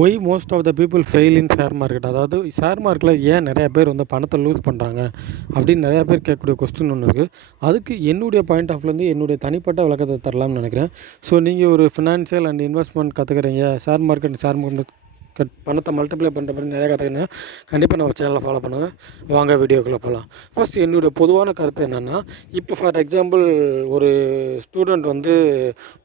Y most of the people fail in share market. அதாவது ஷேர் மார்க்கெட்டில் ஏன் நிறையா பேர் வந்து பணத்தை லூஸ் பண்ணுறாங்க அப்படின்னு நிறையா பேர் கேட்கக்கூடிய கொஸ்டின் ஒன்று இருக்குது. அதுக்கு என்னுடைய பாயிண்ட் ஆஃப்லேருந்து என்னுடைய தனிப்பட்ட விளக்கத்தை தரலாம்னு நினைக்கிறேன். ஸோ நீங்கள் ஒரு ஃபினான்ஷியல் அண்ட் இன்வெஸ்ட்மெண்ட் கற்றுக்குறீங்க, ஷேர் மார்க்கெட் பணத்தை மல்டிப்ளை பண்ணுற மாதிரி நிறையா கற்றுக்கிங்க. கண்டிப்பாக நம்ம சேனலை ஃபாலோ பண்ணுங்கள். வாங்க வீடியோக்குள்ளே போகலாம். ஃபர்ஸ்ட் என்னுடைய பொதுவான கருத்து என்னென்னா, இப்போ ஃபார் எக்ஸாம்பிள் ஒரு ஸ்டூடெண்ட் வந்து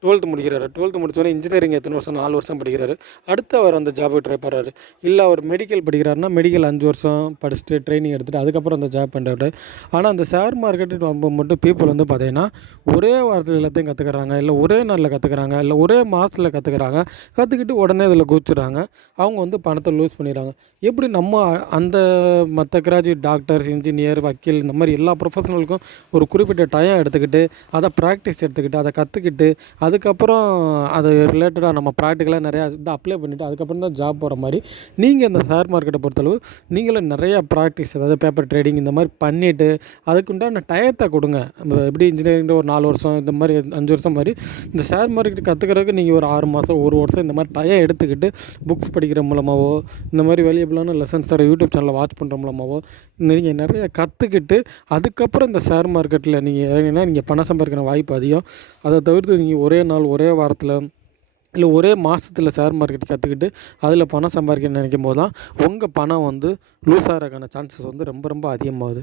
12th முடிக்கிறாரு. 12th முடித்தோடனே இன்ஜினியரிங் எத்தனை வருஷம், 4 வருஷம் படிக்கிறாரு. அடுத்து அவர் அந்த ஜாபுக்கு ட்ரை பண்ணுறாரு. இல்லை அவர் மெடிக்கல் படிக்கிறாருன்னா மெடிக்கல் 5 வருஷம் படிச்சுட்டு ட்ரைனிங் எடுத்துகிட்டு அதுக்கப்புறம் அந்த ஜாப் பண்ணுறாரு. ஆனால் அந்த ஷேர் மார்க்கெட்டு மட்டும் பீப்புள் வந்து பார்த்திங்கன்னா ஒரே வாரத்தில் எல்லாத்தையும் கற்றுக்குறாங்க, இல்லை ஒரே நாளில் கற்றுக்குறாங்க, இல்லை ஒரே மாதத்தில் கற்றுக்குறாங்க. கற்றுக்கிட்டு உடனே இதில் குதிச்சுறாங்க. அவங்க வந்து பணத்தை லூஸ் பண்ணிடுறாங்க. எப்படி நம்ம அந்த மற்ற கிராஜுவேட் டாக்டர்ஸ், இன்ஜினியர், வக்கீல் இந்த மாதிரி எல்லா ப்ரொஃபஷனலுக்கும் ஒரு குறிப்பிட்ட டைம் எடுத்துக்கிட்டு அதை ப்ராக்டிஸ் எடுத்துக்கிட்டு அதை கற்றுக்கிட்டு அதுக்கப்புறம் அது ரிலேட்டடாக நம்ம ப்ராக்டிக்கலாக நிறையா இதை அப்ளை பண்ணிவிட்டு அதுக்கப்புறம் தான் ஜாப் போகிற மாதிரி நீங்கள் இந்த ஷேர் மார்க்கெட்டை பொறுத்தளவு நீங்களும் நிறையா ப்ராக்டிஸ், அதாவது பேப்பர் ட்ரேடிங் இந்த மாதிரி பண்ணிவிட்டு அதுக்குண்டான டயத்தை கொடுங்க. எப்படி இன்ஜினியரிங்கில் ஒரு 4 வருஷம் இந்த மாதிரி 5 வருஷம் மாதிரி இந்த ஷேர் மார்க்கெட் கற்றுக்கிறதுக்கு நீங்கள் ஒரு 6 மாதம் 1 வருஷம் இந்த மாதிரி டயம் எடுத்துக்கிட்டு புக்ஸ் படிக்கிற மூலமாகவோ இந்த மாதிரி வேல்யூபிளான லெசன்ஸ் தர யூடியூப் சேனலில் வாட்ச் பண்ணுற மூலமாகவோ நீங்கள் நிறைய கற்றுக்கிட்டு அதுக்கப்புறம் இந்த ஷேர் மார்க்கெட்டில் நீங்கள் இறங்கினா நீங்கள் பணம் சம்பாதிக்கிற வாய்ப்பு அதிகம். அதை தவிர்த்து நீங்கள் ஒரே நாள் ஒரே வாரத்தில் இல்லை ஒரே மாதத்தில் ஷேர் மார்க்கெட் கற்றுக்கிட்டு அதில் பணம் சம்பாதிக்க நினைக்கும் போது தான் உங்கள் பணம் வந்து லூஸ் ஆகிறதுக்கான சான்சஸ் வந்து ரொம்ப ரொம்ப அதிகமாகுது.